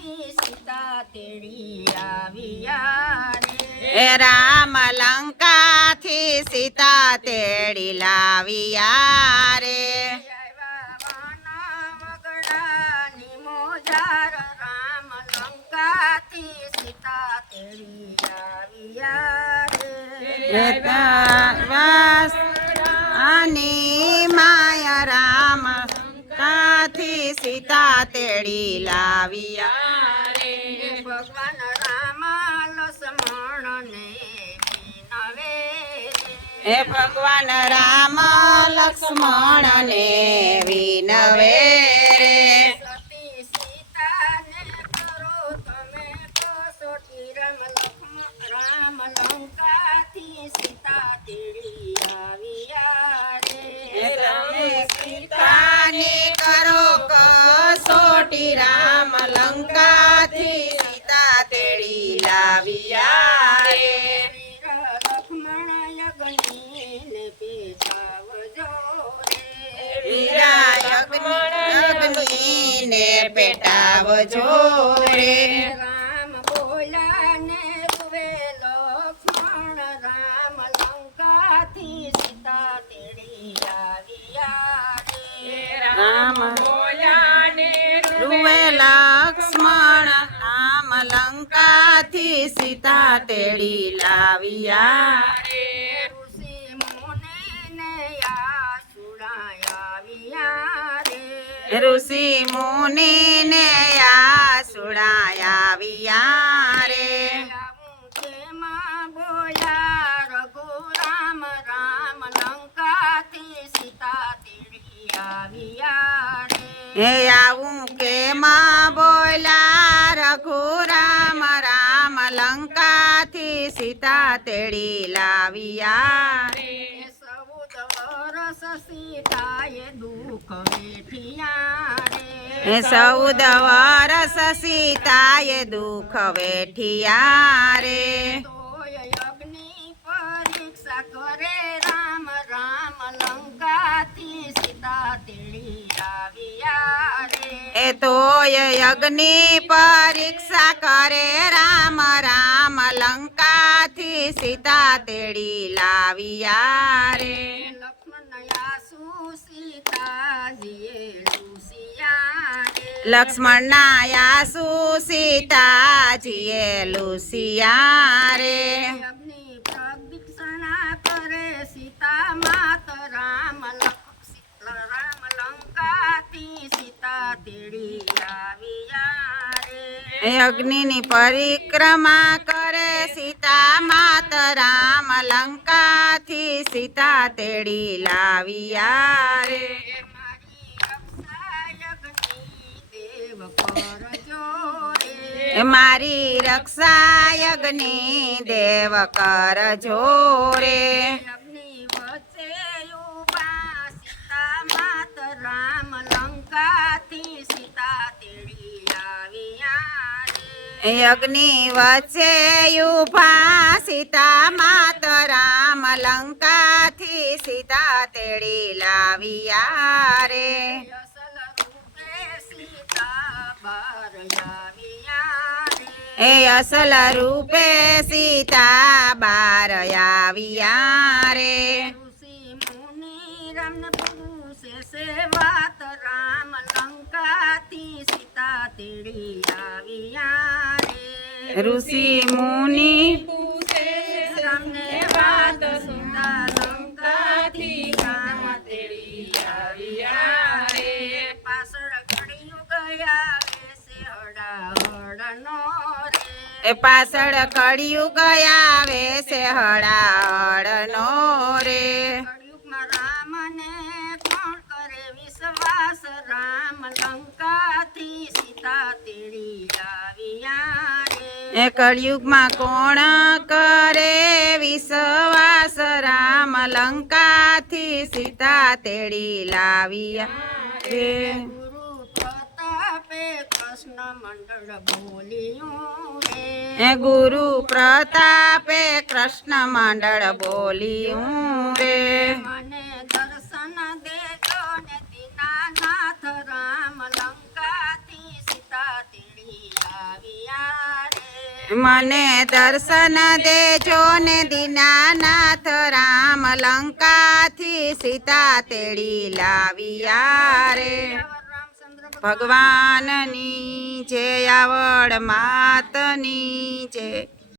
સીતા તેડી આવ્યા રે લંકાથી સીતા તેડી લાવ્યા રે વાસ આની માયા રામ કાથી સીતા તેડી લાવ્યા. હે ભગવાન રામ લક્ષ્મણ ને વિનવે રે. રામ લંકાથી સીતા તેડી અગ્નિને પેટાવજો રે રામ બોલ્યા સુવે લક્ષ્મણ રામ લંકાથી સીતા તેડી આવ્યા રે રામ રૂવે લક્ષ્મણ રામ લંકાથી સીતા તેડી લાવ્યા રે ઋષિ મુનિને આ સુણાયા વિયા રે હે આવું કે માં બોલા રઘુરામ રામ લંકાથી સીતા તેડી લાવ્યા વરસ સીતાએ દુઃખ હે રે સૌદ વરસ સીતાએ દુઃખ વેઠિયા રે અગ્નિ પરીક્ષા કરે રામ રામ લંકાથી સીતા તેડી આવ્યા રે એ તોય અગ્નિ પરીક્ષા કરે રામ રામ લંકાથી સીતા તેડી લાવ્યા રે લક્ષ્મણના યાસુ સીતાજીએ લુસિયા રે અગ્નિ પ્રદક્ષિણા કરે સીતા માત રામ રામ લંકાથી સીતા તેડી આવ્યા રે અગ્નિની પરિક્રમા કરે સીતા માત રામ લંકાથી સીતા તેડી લાવ્યા રે મારી રક્ષા યજ્ઞ દેવ કરજો રે અગ્નિ વચ્ચે ઊભા સીતા માત રામ લંકાથી સીતા તેડી લાવ્યા રે. એ અસલ રૂપે સીતા બાર આવ્યા રે. સેવાત રામ લંકાથી સીતા તેડી ઋષિ મુનિ વાત લંકાથી તેડી આવ્યા રે પાછળ ઘડીયું ગયા વેસે હડા હડનો રે રે. એ કળિયુગમાં કોણ કરે વિશ્વાસ? રામ લંકાથી સીતા તેડી લાવ્યા રે ગુરુ પ્રતાપે કૃષ્ણ મંડળ બોલ્યું રે એ ગુરુ પ્રતાપે કૃષ્ણ મંડળ બોલ્યું રે મને દર્શન દેજો ને દીનાનાથ રામ લંકાથી સીતા તેડી લાવ્યા રે ભગવાનની જય આવડ માતની જય